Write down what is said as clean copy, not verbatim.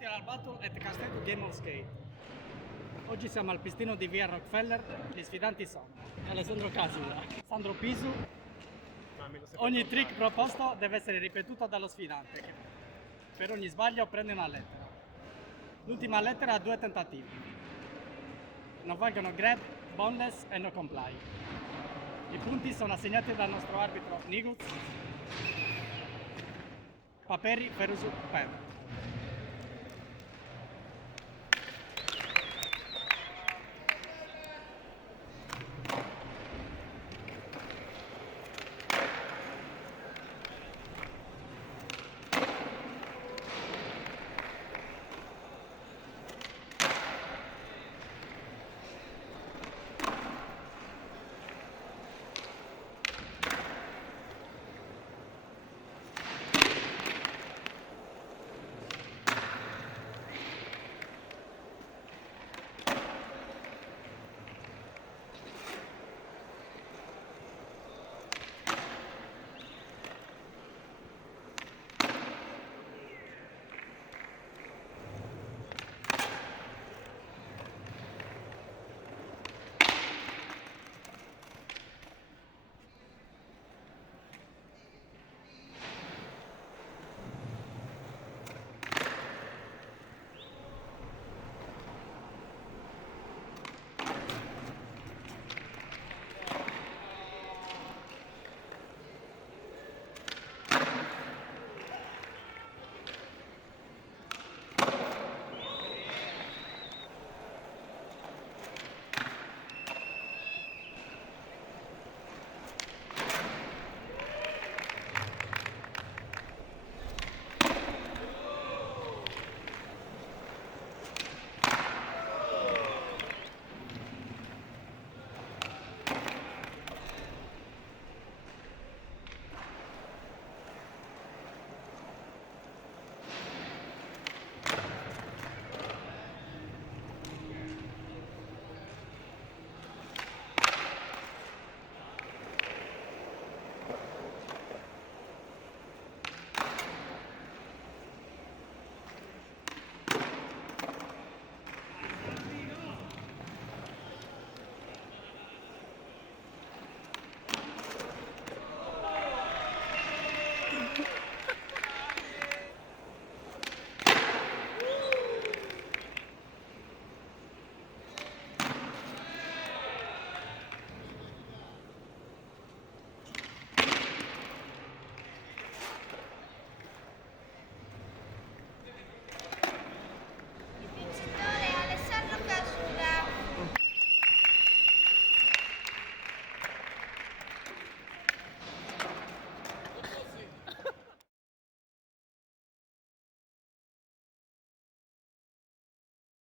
Benvenuti al Battle at Castello Game of Skate. Oggi siamo al pistino di via Rockefeller, gli sfidanti sono Alessandro Casula, Sandro Pisu. Ogni trick proposto deve essere ripetuto dallo sfidante, che per ogni sbaglio prende una lettera. L'ultima lettera ha 2 tentativi. Non valgono grab, boneless e no comply. I punti sono assegnati dal nostro arbitro Niguts, Paperi, Ferusu, Per.